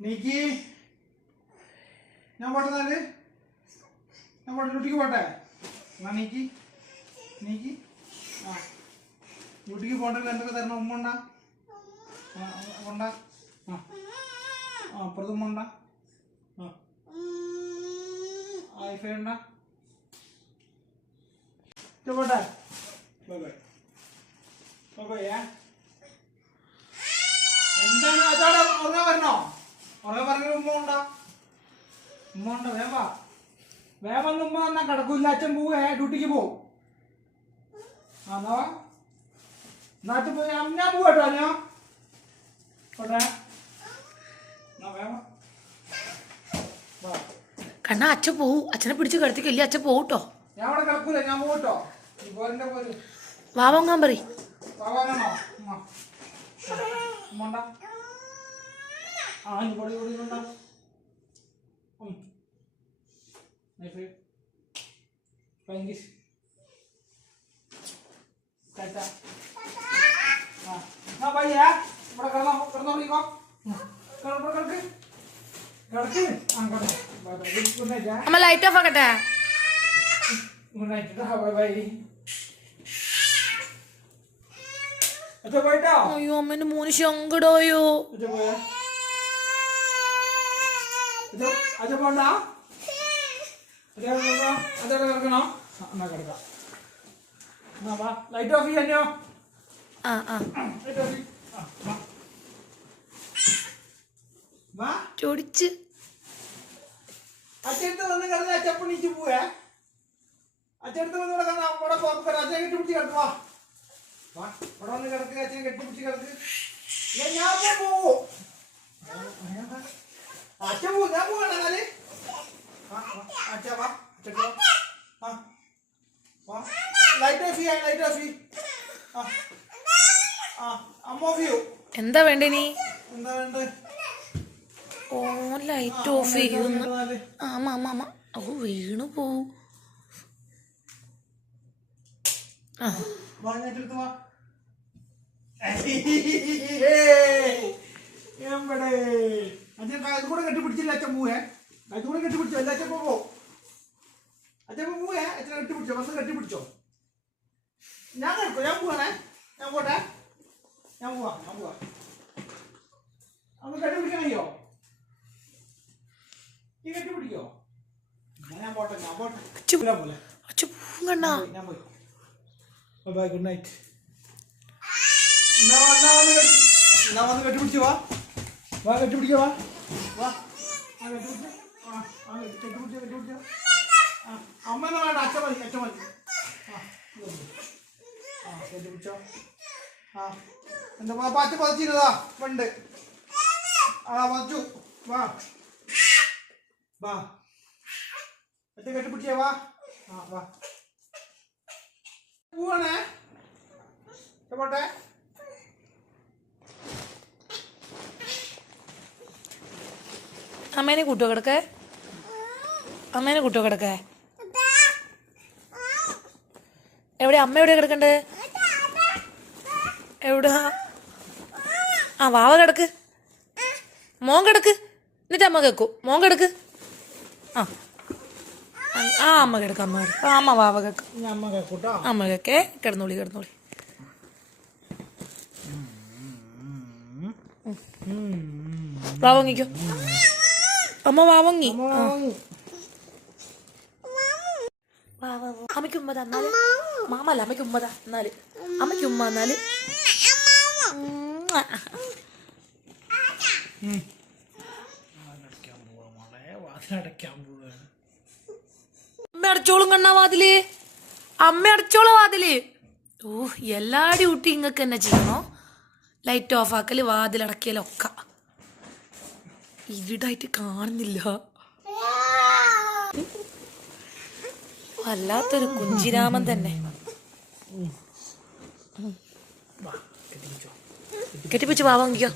നീക്കി ഞാൻ പോട്ടെ എന്നാൽ ഞാൻ പോട്ടെ ഡ്യൂട്ടിക്ക് പോട്ടെ എന്നാ നീക്കി നീക്കി ആ ഡ്യൂട്ടിക്ക് പോകണ്ടെങ്കിൽ എന്തൊക്കെ തരണം ഉമ്മ ഉണ്ടാ കൊണ്ട ആ അപ്പുറത്ത് ഉമ്മ ആ ഉണ്ടാ പോട്ടെ. എന്താണ്? അതോടെ ഉറങ്ങാൻ വരണോ? ഉറങ്ങാൻ പറഞ്ഞ ഉമ്മ ഉണ്ടോ? ഉമ്മ ഉണ്ടോ? വേവ വേവന്ന് ഉമ്മ എന്നാ കിടക്കൂല്ല അച്ഛൻ പോവേ? ഡ്യൂട്ടിക്ക് പോവും? ആണോ. നാട്ടിൽ പോയി? ഞാൻ പോവാട്ടോ ഞാൻ പോട്ടെ എന്നാ വേഗം വാ. വാ കണ്ണ അച്ഛൻ പോവും. അച്ഛനെ പിടിച്ച് കിടത്തിക്കല്ലേ അച്ഛൻ പോകട്ടോ വാവാങ്ങാൻ പറ ഇവിടെ കിടന്നോ കിടന്നോളിക്കോ കിടന്നോ കിടക്ക്. അമ്മ ലൈറ്റ് ഓഫ് ആക്കട്ടെ? ഗുഡ് നൈറ്റ് ബൈ അയ്യോ അമ്മേന്റെ മോന് ശങ്കടോയോ ആ, ലൈറ്റ് ഓഫ് ചെയ്യാനോ ആ ആ. ലൈറ്റ് ഓഫ് ആ വാ വാ. ചൊടിച്ച്. അച്ഛനടുത്ത് വന്ന് കിടന്ന് അച്ഛപ്പണിച്ച് പോവേ. അച്ഛനടുത്ത് വന്ന് ഇവിടെ കിടന്ന് അവിടെ പോകാൻ അച്ഛനെ കെട്ടിപ്പിടിച്ച് കിടക്കുക വാ. ഇവിടെ വന്ന് കിടക്കുക അച്ഛൻ കെട്ടിപ്പിടിച്ച് കിടക്ക്. ഞാൻ പോവും. അച്ഛൻ പോവും ഞാൻ പോവാണ് എന്നാൽ. അച്ഛാ വാ. അച്ഛൻ വാ. വാ. ലൈറ്റ് ഓഫ് ചെയ്യാം ലൈറ്റ് ഓഫ് ചെയ്യ്. ആ. ആ അമ്മ ഓഫ് ചെയ്യൂ. എന്താ വേണ്ടേ നീ? എന്താ വേണ്ടത്? ഓ ലൈറ്റ് ഓഫ് ചെയ്യുന്നു. ആമാ ആമാ ആമാ. ഓ വീണു പോവും ആ. കൂടെ അല്ല ഞാൻ കിടക്കോ ഞാൻ ഞാൻ പോട്ടെ. ഞാൻ പോവാ ഞാൻ പോവാ. അന്ന് നീ കെട്ടിപ്പിടിക്കോ എന്നാ ഞാൻ പോട്ടെ ഞാൻ പോട്ടെ ചും. ഞാൻ പോലെ അച്ഛ പോവും കണ്ണാ ഞാൻ പോയി ബൈ ബൈ ഗുഡ് നൈറ്റ് കെട്ടിപ്പിടിച്ച് വാ. വാ കെട്ടിപ്പിടിക്ക വാ. വാ കെട്ടിപ്പിടിച്ച് ആ കെട്ടിപ്പിടിച്ചോ കെട്ടിപ്പിടിച്ചോ അമ്മ എന്നാ വേണ്ട അച്ഛൻ മതി അച്ഛൻ മതി. ആ കെട്ടിപ്പിടിച്ചോ. ആ എന്താ പാച്ച പതിച്ചിരുന്നതാ പണ്ട് ആ പതിച്ചു. വാ. വാ. അച്ഛൻ കെട്ടിപ്പിടിച്ചേ വാ. ആ വാ. പോവാണേ. പോട്ടെ. അമ്മേനെ കൂട്ടോ കിടക്കേ? അമ്മേനെ കൂട്ടോ കിടക്കേ? എവിടെ? അമ്മ എവിടെ കിടക്കണ്ടേ? എവിടാ? ആ വാവ കിടക്ക്. മോൻ കിടക്ക്. എന്നിട്ട് അമ്മ കേക്കൂ. മോൻ കിടക്ക്. ആ. ആ അമ്മ കിടക്ക് അമ്മ കിടക്ക് അമ്മ വാവ കേക്ക് ഞാൻ അമ്മ കേക്കൂട്ടോ അമ്മ കേക്കേ കിടന്നോളി കിടന്നോളി വാവങ്ങിക്കോ അമ്മ വാവങ്ങി അമ്മയ്ക്ക് ഉമ്മ തന്നാൽ മാമല്ല അമ്മയ്ക്ക് ഉമ്മ തന്നാൽ അമ്മയ്ക്ക് ഉമ്മ തന്നാൽ അടയ്ക്കാൻ പോവാ മോളെ വാതിലടയ്ക്കാൻ പോവാണ് അടച്ചോളും കണ്ണാ വാതിൽ. അമ്മ അടച്ചോളൂ വാതിൽ. ഓ എല്ലാ ഡ്യൂട്ടി ഇങ്ങക്ക് തന്നെ ചെയ്യണോ? ലൈറ്റ് ഓഫ് ആക്കൽ വാതിലടക്കിയാലൊക്കെ ഇരുടായിട്ട് കാണുന്നില്ല. വല്ലാത്തൊരു കുഞ്ചിരാമൻ തന്നെ. കെട്ടിപ്പിച്ച് വാങ്ങിക്കോ.